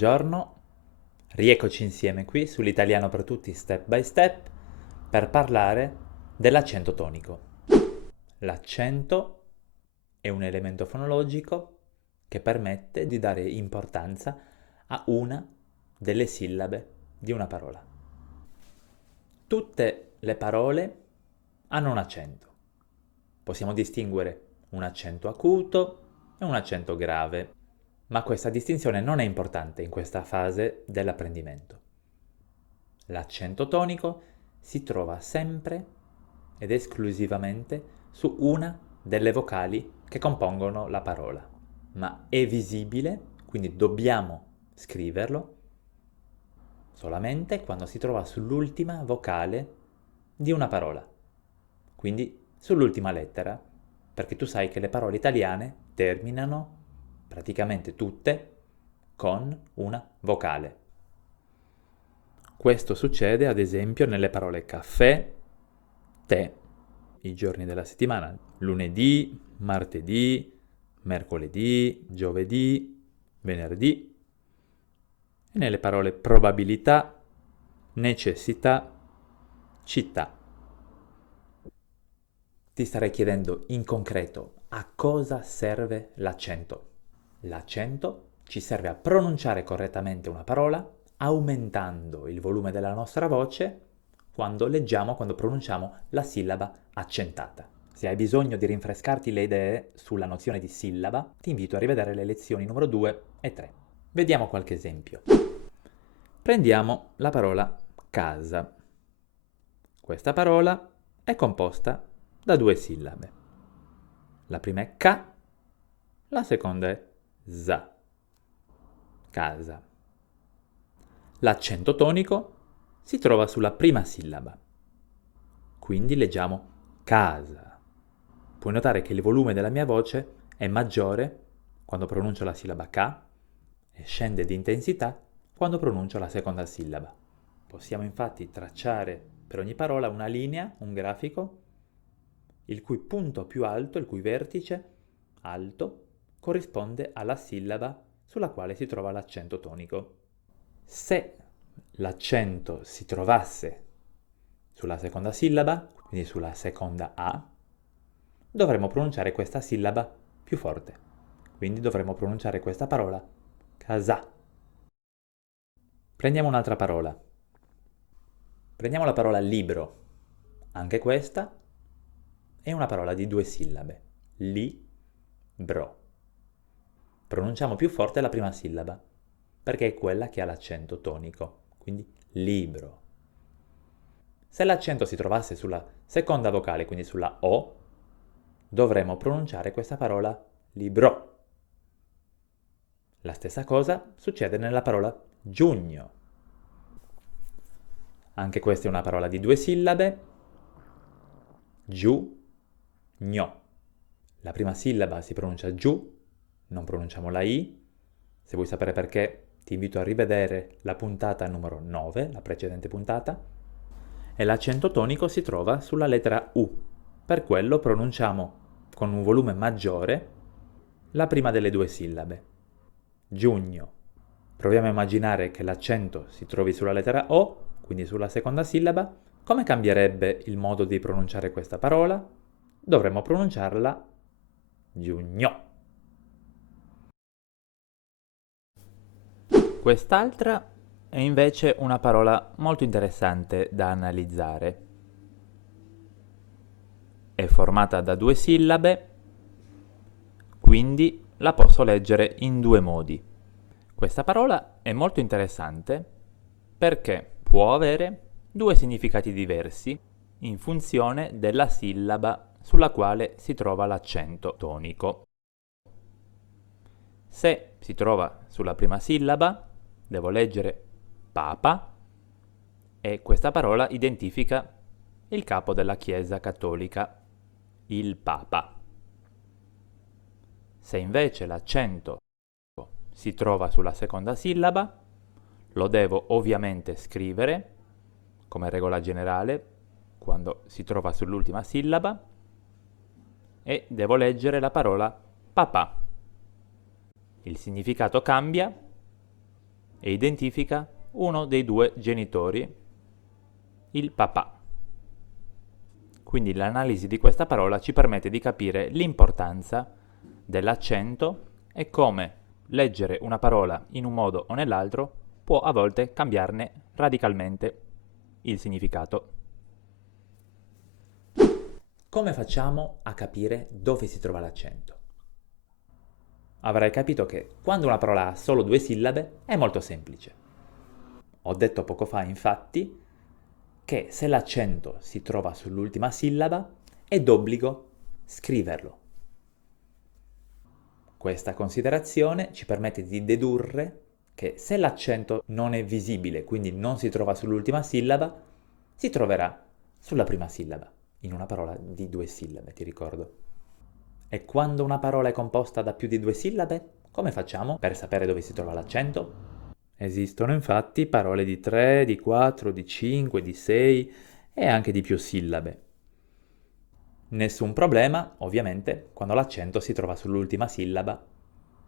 Buongiorno, rieccoci insieme qui sull'Italiano per tutti step by step per parlare dell'accento tonico. L'accento è un elemento fonologico che permette di dare importanza a una delle sillabe di una parola. Tutte le parole hanno un accento. Possiamo distinguere un accento acuto e un accento grave. Ma questa distinzione non è importante in questa fase dell'apprendimento. L'accento tonico si trova sempre ed esclusivamente su una delle vocali che compongono la parola, ma è visibile, quindi dobbiamo scriverlo solamente quando si trova sull'ultima vocale di una parola, quindi sull'ultima lettera, perché tu sai che le parole italiane terminano praticamente tutte con una vocale. Questo succede ad esempio nelle parole caffè, tè, i giorni della settimana, lunedì, martedì, mercoledì, giovedì, venerdì, e nelle parole probabilità, necessità, città. Ti starei chiedendo in concreto a cosa serve l'accento. L'accento ci serve a pronunciare correttamente una parola, aumentando il volume della nostra voce quando leggiamo, quando pronunciamo la sillaba accentata. Se hai bisogno di rinfrescarti le idee sulla nozione di sillaba, ti invito a rivedere le lezioni numero 2 e 3. Vediamo qualche esempio. Prendiamo la parola casa. Questa parola è composta da due sillabe. La prima è ca, la seconda è za. Casa. L'accento tonico si trova sulla prima sillaba, quindi leggiamo casa. Puoi notare che il volume della mia voce è maggiore quando pronuncio la sillaba ca e scende di intensità quando pronuncio la seconda sillaba. Possiamo infatti tracciare per ogni parola una linea, un grafico, il cui punto più alto, il cui vertice alto, corrisponde alla sillaba sulla quale si trova l'accento tonico. Se l'accento si trovasse sulla seconda sillaba, quindi sulla seconda A, dovremmo pronunciare questa sillaba più forte. Quindi dovremmo pronunciare questa parola casa. Prendiamo un'altra parola. Prendiamo la parola libro. Anche questa è una parola di due sillabe. Li-bro. Pronunciamo più forte la prima sillaba, perché è quella che ha l'accento tonico, quindi libro. Se l'accento si trovasse sulla seconda vocale, quindi sulla O, dovremmo pronunciare questa parola libro. La stessa cosa succede nella parola giugno. Anche questa è una parola di due sillabe, giù-gno. La prima sillaba si pronuncia giù, non pronunciamo la I. Se vuoi sapere perché, ti invito a rivedere la puntata numero 9, la precedente puntata, e l'accento tonico si trova sulla lettera U. Per quello pronunciamo con un volume maggiore la prima delle due sillabe. Giugno. Proviamo a immaginare che l'accento si trovi sulla lettera O, quindi sulla seconda sillaba. Come cambierebbe il modo di pronunciare questa parola? Dovremmo pronunciarla giugno. Quest'altra è invece una parola molto interessante da analizzare. È formata da due sillabe, quindi la posso leggere in due modi. Questa parola è molto interessante perché può avere due significati diversi in funzione della sillaba sulla quale si trova l'accento tonico. Se si trova sulla prima sillaba, devo leggere papa e questa parola identifica il capo della Chiesa cattolica, il Papa. Se invece l'accento si trova sulla seconda sillaba, lo devo ovviamente scrivere come regola generale quando si trova sull'ultima sillaba e devo leggere la parola papà. Il significato cambia e identifica uno dei due genitori, il papà. Quindi l'analisi di questa parola ci permette di capire l'importanza dell'accento e come leggere una parola in un modo o nell'altro può a volte cambiarne radicalmente il significato. Come facciamo a capire dove si trova l'accento? Avrai capito che quando una parola ha solo 2 sillabe è molto semplice. Ho detto poco fa, infatti, che se l'accento si trova sull'ultima sillaba è d'obbligo scriverlo. Questa considerazione ci permette di dedurre che se l'accento non è visibile, quindi non si trova sull'ultima sillaba, si troverà sulla prima sillaba, in una parola di 2 sillabe, ti ricordo. E quando una parola è composta da più di 2 sillabe, come facciamo per sapere dove si trova l'accento? Esistono infatti parole di 3, di 4, di 5, di 6 e anche di più sillabe. Nessun problema, ovviamente, quando l'accento si trova sull'ultima sillaba,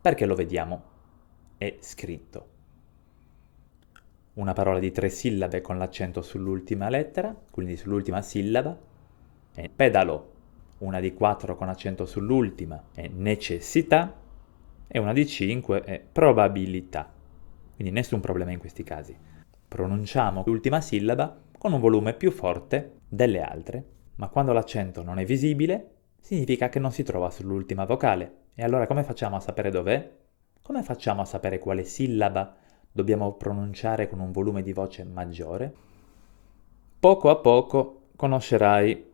perché lo vediamo, è scritto. Una parola di 3 sillabe con l'accento sull'ultima lettera, quindi sull'ultima sillaba, è pedalo. Una di 4 con accento sull'ultima è necessità e una di 5 è probabilità. Quindi nessun problema in questi casi. Pronunciamo l'ultima sillaba con un volume più forte delle altre, ma quando l'accento non è visibile, significa che non si trova sull'ultima vocale. E allora come facciamo a sapere dov'è? Come facciamo a sapere quale sillaba dobbiamo pronunciare con un volume di voce maggiore? Poco a poco conoscerai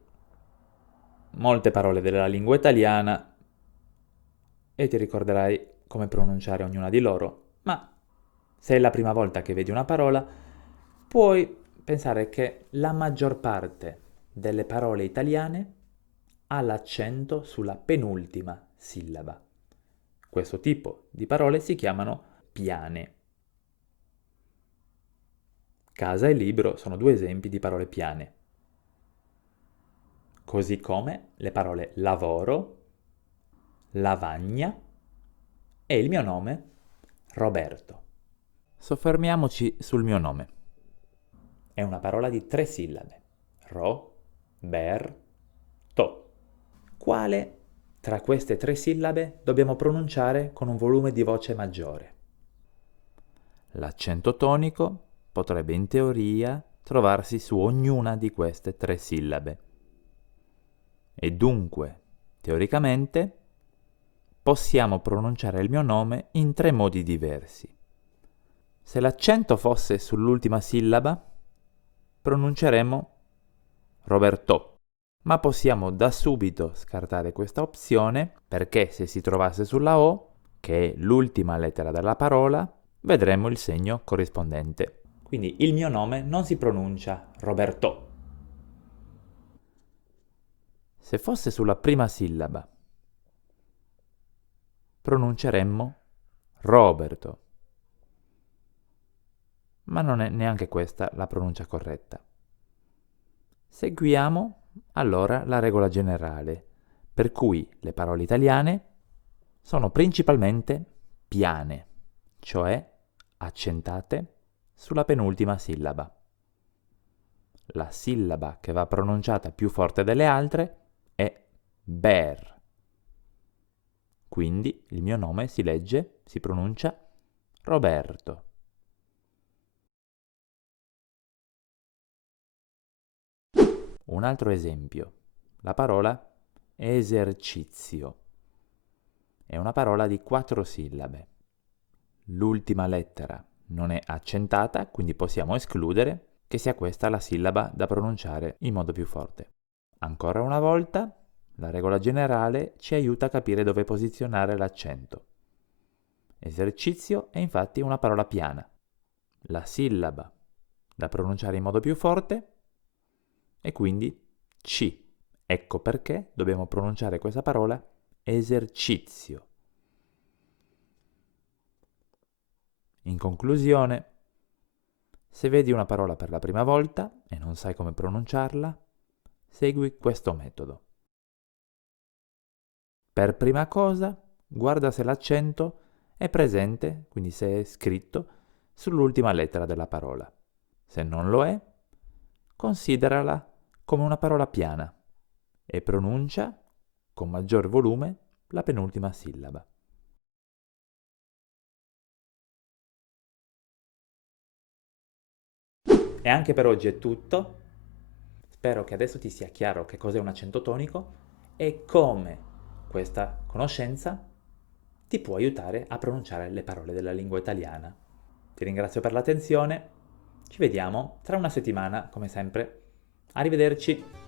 molte parole della lingua italiana e ti ricorderai come pronunciare ognuna di loro, ma se è la prima volta che vedi una parola, puoi pensare che la maggior parte delle parole italiane ha l'accento sulla penultima sillaba. Questo tipo di parole si chiamano piane. Casa e libro sono 2 esempi di parole piane. Così come le parole lavoro, lavagna e il mio nome, Roberto. Soffermiamoci sul mio nome. È una parola di 3 sillabe. Ro-ber-to. Quale tra queste 3 sillabe dobbiamo pronunciare con un volume di voce maggiore? L'accento tonico potrebbe in teoria trovarsi su ognuna di queste 3 sillabe. E dunque, teoricamente, possiamo pronunciare il mio nome in 3 modi diversi. Se l'accento fosse sull'ultima sillaba, pronunceremo Roberto, ma possiamo da subito scartare questa opzione perché se si trovasse sulla O, che è l'ultima lettera della parola, vedremo il segno corrispondente. Quindi il mio nome non si pronuncia Roberto. Se fosse sulla prima sillaba, pronunceremmo Roberto, ma non è neanche questa la pronuncia corretta. Seguiamo allora la regola generale, per cui le parole italiane sono principalmente piane, cioè accentate sulla penultima sillaba. La sillaba che va pronunciata più forte delle altre è ber. Quindi il mio nome si legge, si pronuncia Roberto. Un altro esempio, la parola esercizio. È una parola di 4 sillabe. L'ultima lettera non è accentata, quindi possiamo escludere che sia questa la sillaba da pronunciare in modo più forte. Ancora una volta, la regola generale ci aiuta a capire dove posizionare l'accento. Esercizio è infatti una parola piana. La sillaba da pronunciare in modo più forte è quindi C. Ecco perché dobbiamo pronunciare questa parola esercizio. In conclusione, se vedi una parola per la prima volta e non sai come pronunciarla, segui questo metodo. Per prima cosa, guarda se l'accento è presente, quindi se è scritto, sull'ultima lettera della parola. Se non lo è, considerala come una parola piana e pronuncia con maggior volume la penultima sillaba. E anche per oggi è tutto. Spero che adesso ti sia chiaro che cos'è un accento tonico e come questa conoscenza ti può aiutare a pronunciare le parole della lingua italiana. Ti ringrazio per l'attenzione, ci vediamo tra una settimana come sempre. Arrivederci!